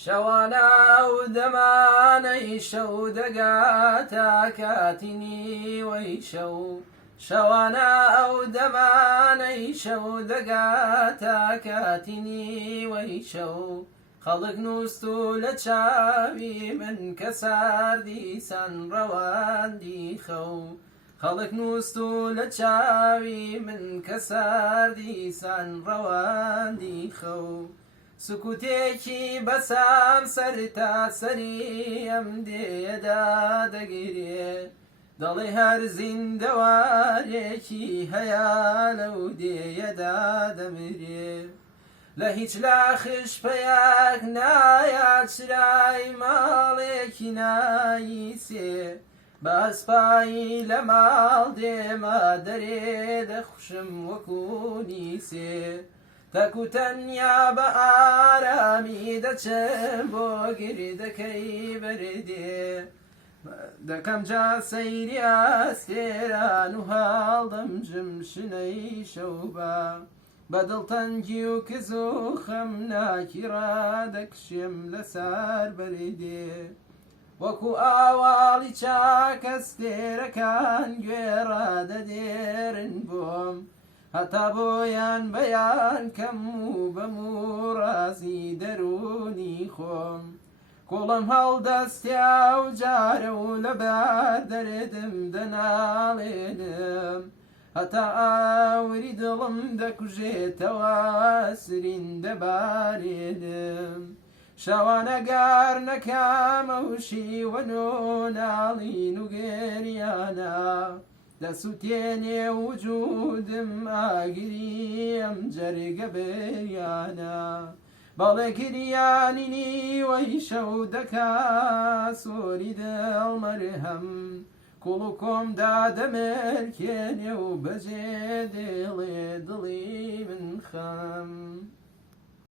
شەوانە و دەمانەی شەو دەگاتە کاتینی وەی شەو شەوانە ئەو دەمانەی شەو دەگاتە کاتینی وەی شەو خەڵک نووست و لە چاوی من کە ساردیسان ڕەواندی خەو خەڵک نووست و لە چاوی من کە ساردیسان ڕەواندی خەو سکوتێکی بەسام سەر تا سەری ئەم دێدا دەگیرێ دەڵێ هەر زیندەوارێکی هەیە لەو دێیەدا دەمرێ لە هیچ لاخش پەیاک نایە چرای ماڵێکی ناییسێ بە ئەسپایی لە ماڵ دێمە دەرێ دەخوشم وەکو نیسێ تەکوتەنیا بە ئارامی دەچم بۆ گردەکەی بەردێ دەکەم جا سەیری ئاستێران و هەڵدەمجم شنەی شەوبە بە دڵتەنگی و کز و خەم ناکیڕا دەکشێم لەسەر بەردێ وەکو ئاواڵی چاکەستێرەکان گوێڕا دەدێرن بۆم هەتا بۆیان بەیان کەم و بەم و ڕازی دەرونی خۆم کوڵم هەڵدەستیا و جارە و لەبار دەردم دەناڵێنم هەتا ئاوری دڵم دەکوژێتەوە سرین دەبارێنم شەوانە گار نەکامە و شیوەن و ناڵین و گێریانە دەسووتێنێ وجودم ئاگری ئەم جەرگە بریانە بەڵێ گریانینی وەی شەو دەکا سۆری دڵمەرهەم کوڵ و کۆمدا دەمرکێنێ و بەجێ دێڵێ